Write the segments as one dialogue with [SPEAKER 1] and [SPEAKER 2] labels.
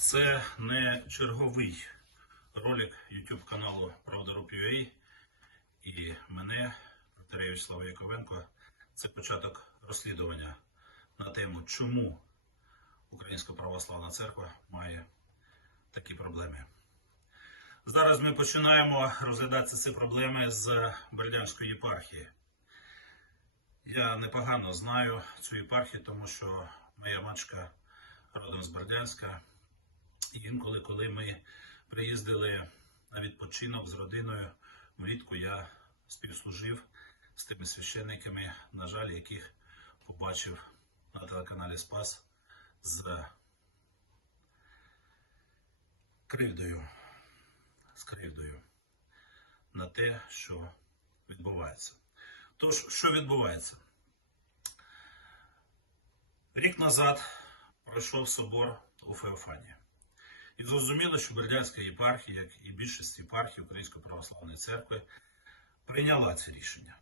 [SPEAKER 1] Це не черговий ролик YouTube каналу Правда.ua і мене, Протеревич Слава Яковенко. Це початок розслідування на тему, чому Українська православна церква має такі проблеми. Зараз ми починаємо розглядати ці проблеми з Бердянської єпархії. Я непогано знаю цю єпархію, тому що моя мачка родом з Бердянська. Інколи, коли ми приїздили на відпочинок з родиною, влітку я співслужив з тими священниками, на жаль, яких побачив на телеканалі Спас з кривдою, з кривдою на те, що відбувається. Тож, що відбувається? Рік назад пройшов собор у Феофанії. І зрозуміло, що Бердянська єпархія, як і більшість єпархій Української православної церкви, прийняла це рішення.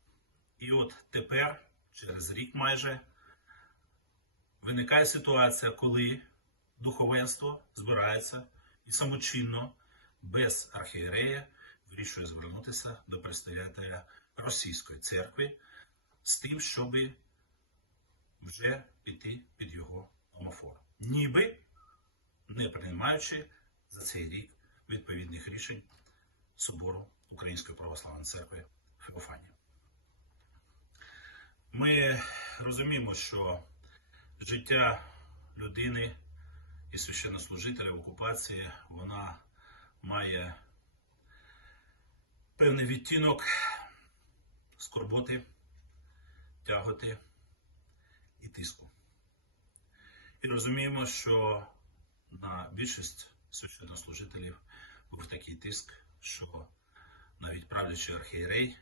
[SPEAKER 1] І от тепер, через рік майже, виникає ситуація, коли духовенство збирається і самочинно, без архієрея, вирішує звернутися до представителя Російської церкви з тим, щоб вже піти під його омофор. Ніби не приймаючи за цей рік відповідних рішень Собору Української православної церкви Феофанії. Ми розуміємо, що життя людини і священнослужителя в окупації вона має певний відтінок скорботи, тяготи і тиску. І розуміємо, що на більшість священнослужителів був такий тиск, що навіть правлячий архієрей,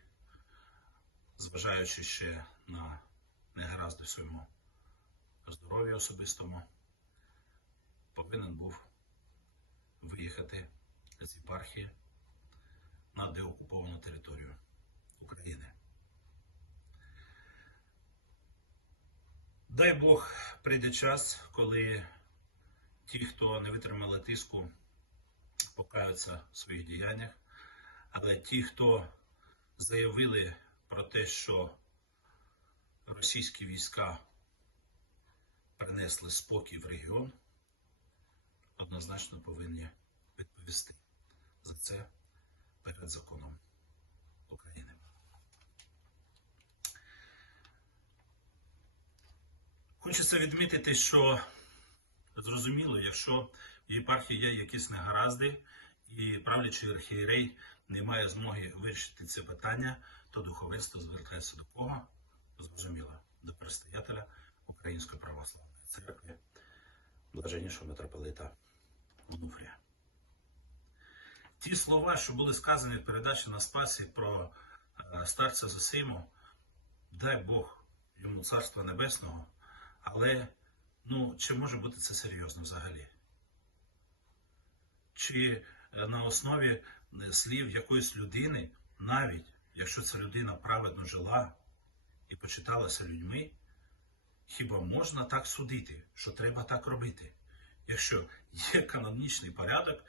[SPEAKER 1] зважаючи ще на негаразди в своєму здоров'ї особистому, повинен був виїхати з єпархії на деокуповану територію України. Дай Бог прийде час, коли ті, хто не витримали тиску, покаються в своїх діяннях, але ті, хто заявили про те, що російські війська принесли спокій в регіон, однозначно повинні відповісти за це перед законом України. Хочеться відмітити, що зрозуміло, якщо в єпархії є якісь негаразди, і правлячий архієрей не має змоги вирішити це питання, то духовенство звертається до кого? Зрозуміло, до предстоятеля Української православної церкви, блаженнішого митрополита Онуфрія. Ті слова, що були сказані в передачі на Спасі про е, старця Зосиму, дай Бог йому царства небесного, але ну, чи може бути це серйозно взагалі? Чи е, на основі е, слів якоїсь людини, навіть якщо ця людина праведно жила і почиталася людьми, хіба можна так судити, що треба так робити? Якщо є канонічний порядок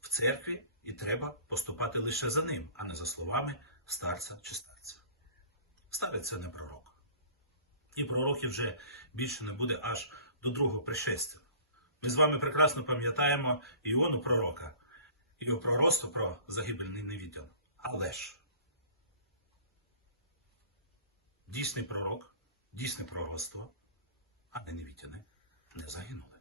[SPEAKER 1] в церкві, і треба поступати лише за ним, а не за словами старця чи старця. Старець це не пророк. І пророків вже більше не буде аж до другого пришестя. Ми з вами прекрасно пам'ятаємо Іону пророка, його пророцтво про загибельний невідділ. Але ж дійсний пророк, дійсне пророцтво, а не невіддяне, не загинули.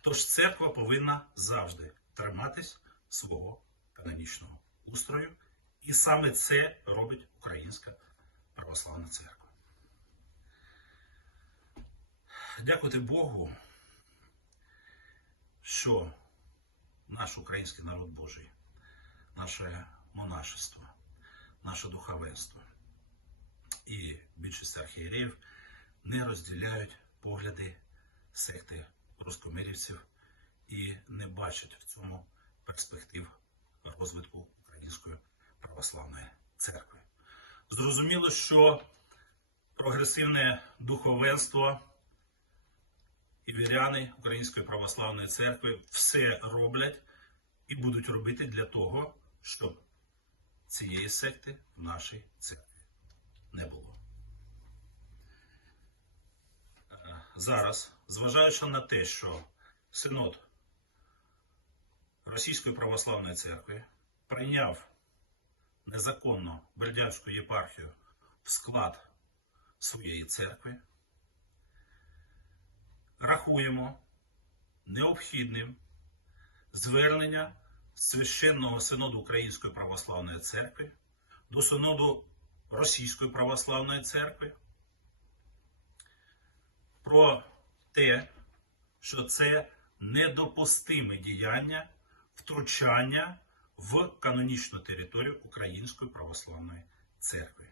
[SPEAKER 1] Тож церква повинна завжди триматись свого канонічного устрою, і саме це робить Українська православна церква. Дякувати Богу, що наш український народ Божий, наше монашество, наше духовенство і більшість архієреїв не розділяють погляди секти рускомирівців і не бачать в цьому перспектив розвитку Української православної церкви. Зрозуміло, що прогресивне духовенство і віряни Української православної церкви все роблять і будуть робити для того, щоб цієї секти в нашій церкві не було. Е, Зараз, зважаючи на те, що синод Російської православної церкви прийняв незаконно Бердянську єпархію в склад своєї церкви, рахуємо необхідним звернення священного синоду Української православної церкви до синоду Російської православної церкви про те, що це недопустиме діяння втручання в канонічну територію Української православної церкви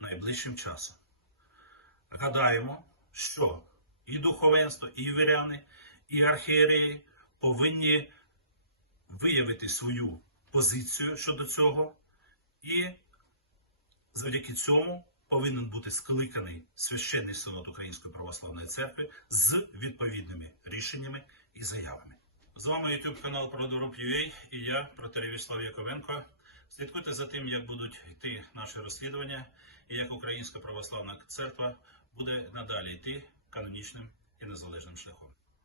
[SPEAKER 1] найближчим часом. Гадаємо, що і духовенство, і віряни, і архієреї повинні виявити свою позицію щодо цього, і завдяки цьому повинен бути скликаний священний синод Української православної церкви з відповідними рішеннями і заявами. З вами YouTube канал Продоруб.ua і я, протерей Вячеслав Яковенко. Слідкуйте за тим, як будуть йти наші розслідування і як Українська православна церква буде надалі йти канонічним і незалежним шляхом.